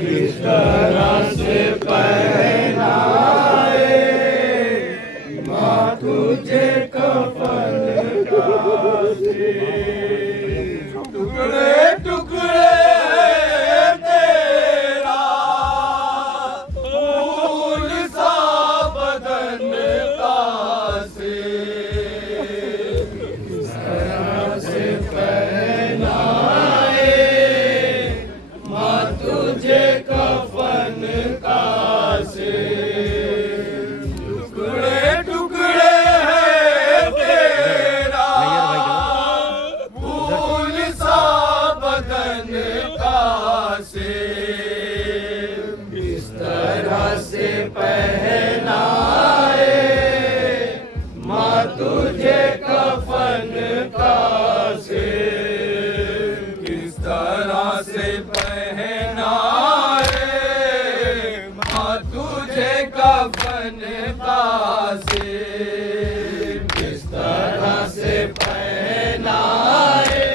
किस तरह से पहनाए माँ तुझे कफन कासे। टुकड़े टुकड़े तेरा फूल सा बदन कासे। किस तरह से पहनाए माँ तुझे कफन कासे। टुकड़े टुकड़े है तेरा फूल सा बदन कासे। किस तरह से पहनाए माँ तुझे कफन कासे। किस तरह से पहनाए माँ तुझे कफन कासे। किस तरह से पहनाए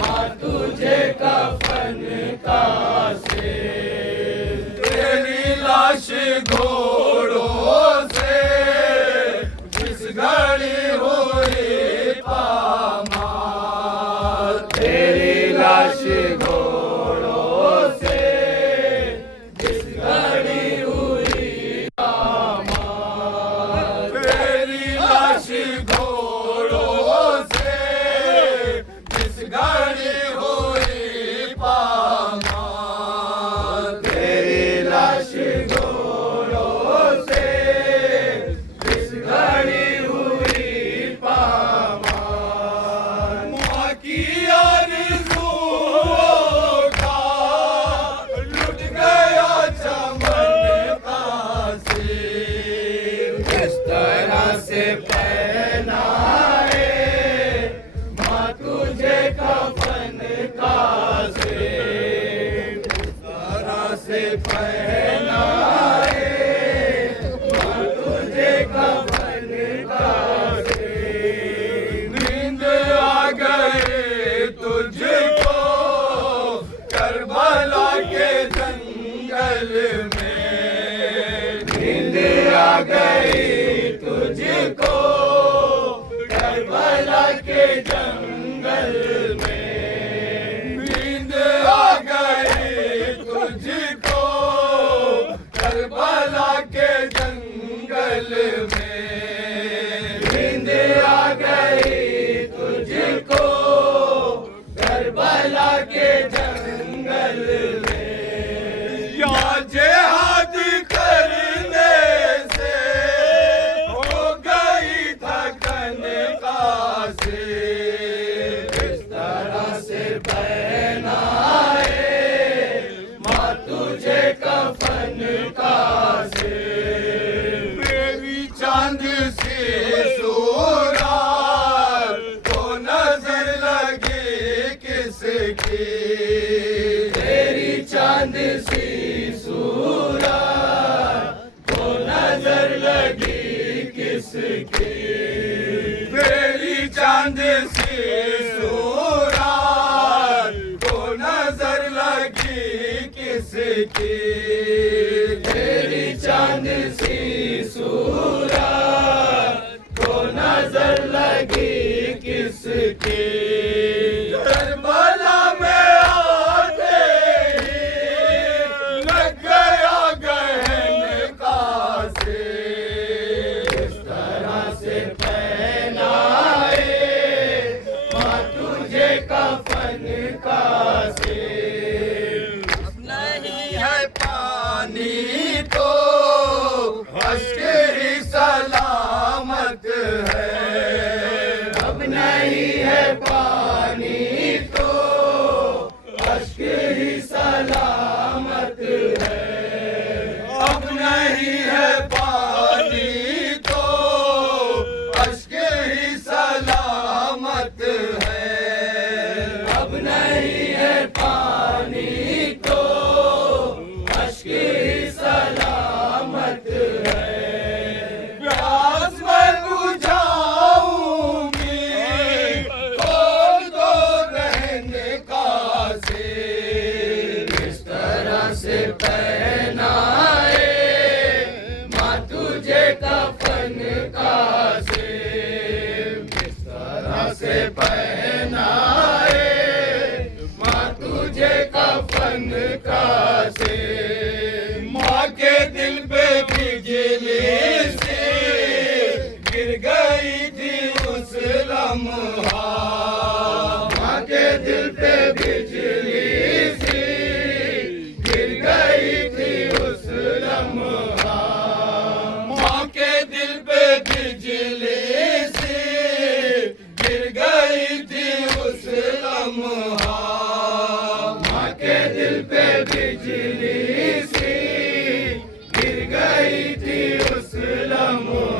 माँ तुझे कफन कासे। तेरी लाश घोड़ों से जिस घड़ी हुई पामार। तेरी लाश घोड़ों से जिस घड़ी हुई पामार। तेरी लाश घोड़ों से जिस घड़ी हुई पामार। तेरी लाश घोड़ों से जिस घड़ी हुई पामार। माँ की आरज़ुओं का लुट गया चमन कासे। किस तरह से पहनाए माँ तुझे कफन कासे। किस तरह से पहनाए माँ तुझे कफन कासे। नींद आ गई तुझको करबला के जंगल में। नींद आ गई तुझको करबला के जंगल में। नींद आ गई तुझको करबला के जंगल में। नींद आ गई तुझको करबला के जंगल में। या जिहाद करने से हो गई थकन कासे। किस तरह से पहनाए माँ तुझे कफन कासे। तेरी चांद सी सूरत को नजर लगी किसकी। तेरी चांद सी सूरत को नजर लगी किसकी। तेरी चांद सी सूरत को नजर लगी किसकी। तेरी चांद सी सूरत को नजर लगी किसकी। करबला में आते ही लग गया गहन कासे। इस तरह से पहनाए माँ तुझे कफन कासे। नहीं है पानी तो अश्क ही सलामत है। अब नहीं है पानी तो अश्क ही सलामत है। अब नहीं है पानी तो अश्क ही सलामत है। अब नहीं पहनाए, माँ तुझे कफन का सेम किस तरह से पहनाए, माँ तुझे कफन का सेम। माँ के दिल पे बिजली से गिर गई थी उस लम्हा, माँ के दिल पे बिजली सी गिर गई थी उस लम्हा, माँ के दिल पे बिजली सी गिर गई थी उस लम्हा, माँ के दिल पे बिजली सी गिर गई थी उस लम्हा।